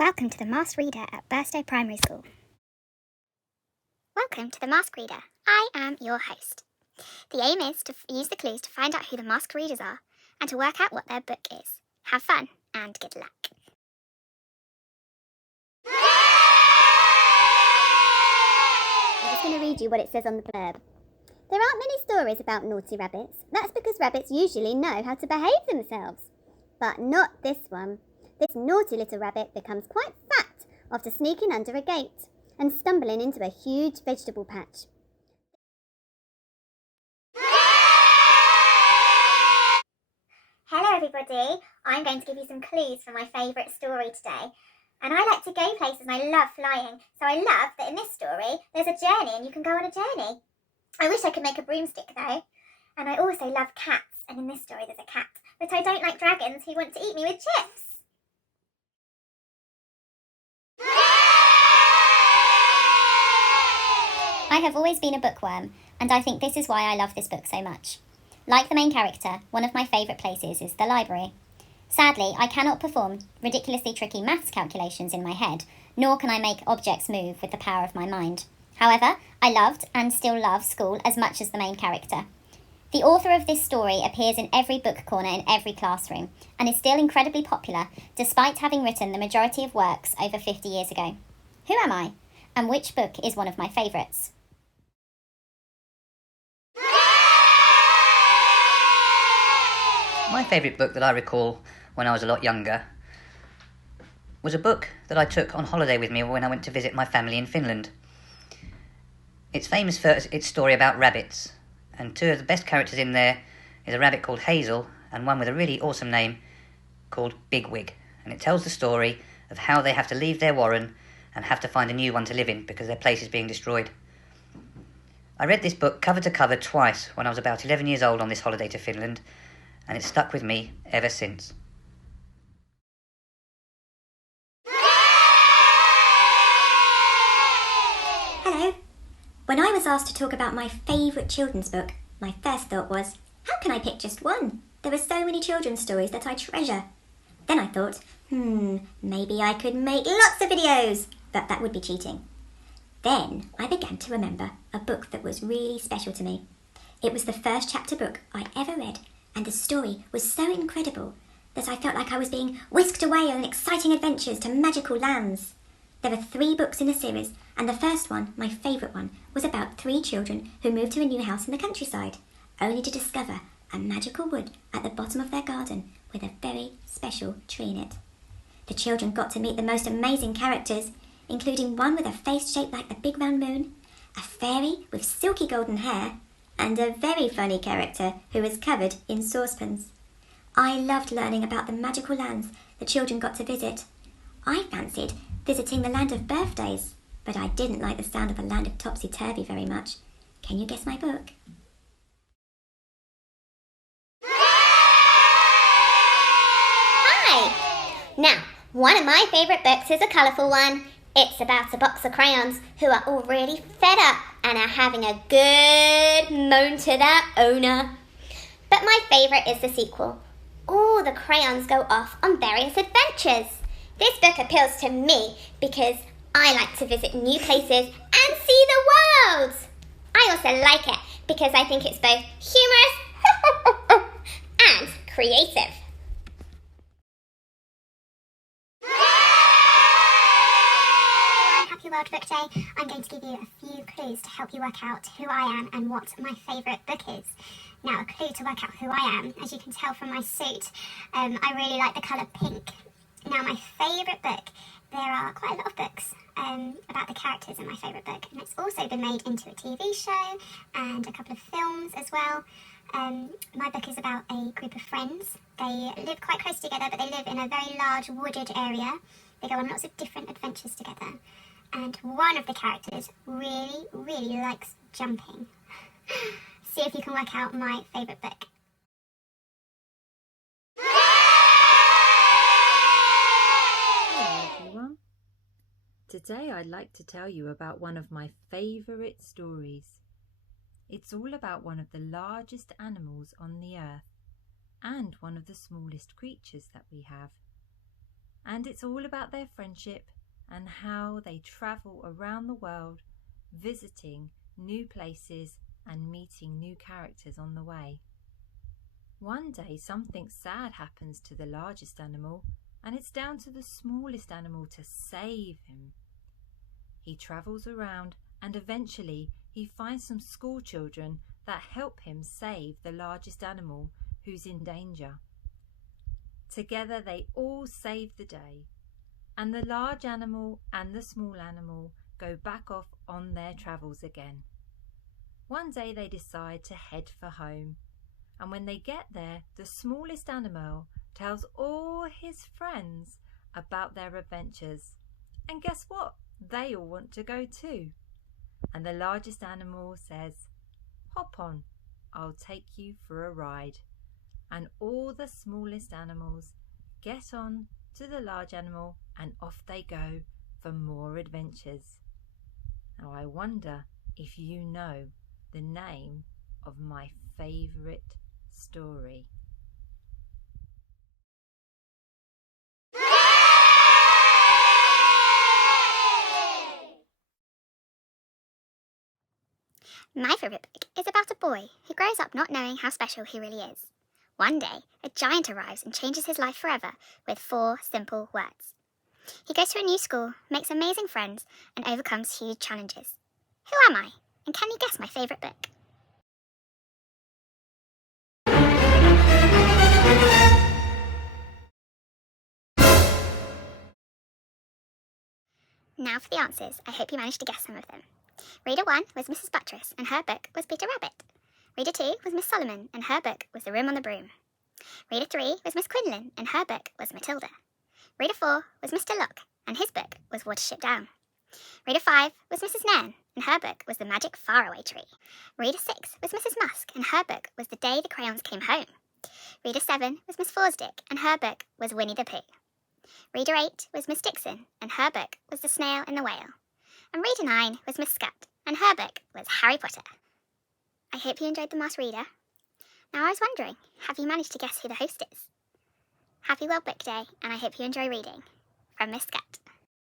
Welcome to the Masked Reader at Burstow Primary School. Welcome to the Masked Reader. I am your host. The aim is to use the clues to find out who the Masked Readers are and to work out what their book is. Have fun and good luck. I'm just going to read you what it says on the blurb. There aren't many stories about naughty rabbits. That's because rabbits usually know how to behave themselves. But not this one. This naughty little rabbit becomes quite fat after sneaking under a gate and stumbling into a huge vegetable patch. Hello everybody, I'm going to give you some clues for my favourite story today. And I like to go places and I love flying, so I love that in this story there's a journey and you can go on a journey. I wish I could make a broomstick though. And I also love cats, and in this story there's a cat. But I don't like dragons who want to eat me with chips. I have always been a bookworm, and I think this is why I love this book so much. Like the main character, one of my favourite places is the library. Sadly, I cannot perform ridiculously tricky maths calculations in my head, nor can I make objects move with the power of my mind. However, I loved and still love school as much as the main character. The author of this story appears in every book corner in every classroom, and is still incredibly popular, despite having written the majority of works over 50 years ago. Who am I? And which book is one of my favourites? My favourite book that I recall when I was a lot younger was a book that I took on holiday with me when I went to visit my family in Finland. It's famous for its story about rabbits, and two of the best characters in there is a rabbit called Hazel and one with a really awesome name called Bigwig. And it tells the story of how they have to leave their warren and have to find a new one to live in because their place is being destroyed. I read this book cover to cover twice when I was about 11 years old on this holiday to Finland, and it's stuck with me ever since. Hello. When I was asked to talk about my favourite children's book, my first thought was, how can I pick just one? There are so many children's stories that I treasure. Then I thought, maybe I could make lots of videos, but that would be cheating. Then I began to remember a book that was really special to me. It was the first chapter book I ever read, and the story was so incredible that I felt like I was being whisked away on exciting adventures to magical lands. There are 3 books in the series, and the first one, my favourite one, was about 3 children who moved to a new house in the countryside, only to discover a magical wood at the bottom of their garden with a very special tree in it. The children got to meet the most amazing characters, including one with a face shaped like the big round moon, a fairy with silky golden hair, and a very funny character who was covered in saucepans. I loved learning about the magical lands the children got to visit. I fancied visiting the land of birthdays, but I didn't like the sound of a land of topsy-turvy very much. Can you guess my book? Hi! Now, one of my favourite books is a colourful one. It's about a box of crayons who are all really fed up and are having a good moan to their owner. But my favourite is the sequel. All the crayons go off on various adventures. This book appeals to me because I like to visit new places and see the world. I also like it because I think it's both humorous and creative. Happy World Book Day. I'm going to give you a few clues to help you work out who I am and what my favourite book is. Now, a clue to work out who I am, as you can tell from my suit, I really like the colour pink. Now, my favourite book, there are quite a lot of books about the characters in my favourite book, and it's also been made into a TV show and a couple of films as well. My book is about a group of friends. They live quite close together, but they live in a very large wooded area. They go on lots of different adventures together, and one of the characters really, really likes jumping. See if you can work out my favourite book. Hello everyone. Today I'd like to tell you about one of my favourite stories. It's all about one of the largest animals on the earth and one of the smallest creatures that we have. and it's all about their friendship and how they travel around the world, visiting new places and meeting new characters on the way. One day something sad happens to the largest animal, and it's down to the smallest animal to save him. He travels around and eventually he finds some school children that help him save the largest animal who's in danger. Together they all save the day, and the large animal and the small animal go back off on their travels again. One day they decide to head for home, and when they get there, the smallest animal tells all his friends about their adventures. And guess what? They all want to go too. And the largest animal says, "Hop on, I'll take you for a ride." And all the smallest animals get on to the large animal and off they go for more adventures. Now I wonder if you know the name of my favourite story. My favourite book is about a boy who grows up not knowing how special he really is. One day, a giant arrives and changes his life forever with 4 simple words. He goes to a new school, makes amazing friends, and overcomes huge challenges. Who am I? And can you guess my favourite book? Now for the answers. I hope you managed to guess some of them. Reader 1 was Mrs. Buttress, and her book was Peter Rabbit. Reader 2 was Miss Solomon, and her book was The Room on the Broom. Reader 3 was Miss Quinlan, and her book was Matilda. Reader 4 was Mr. Locke, and his book was Watership Down. Reader 5 was Mrs. Nairn, and her book was The Magic Faraway Tree. Reader 6 was Mrs. Musk, and her book was The Day the Crayons Came Home. Reader 7 was Miss Fosdick, and her book was Winnie the Pooh. Reader 8 was Miss Dixon, and her book was The Snail and the Whale. And Reader 9 was Miss Scat, and her book was Harry Potter. I hope you enjoyed The Masked Reader. Now I was wondering, have you managed to guess who the host is? Happy World Book Day, and I hope you enjoy reading. From Miss Scat.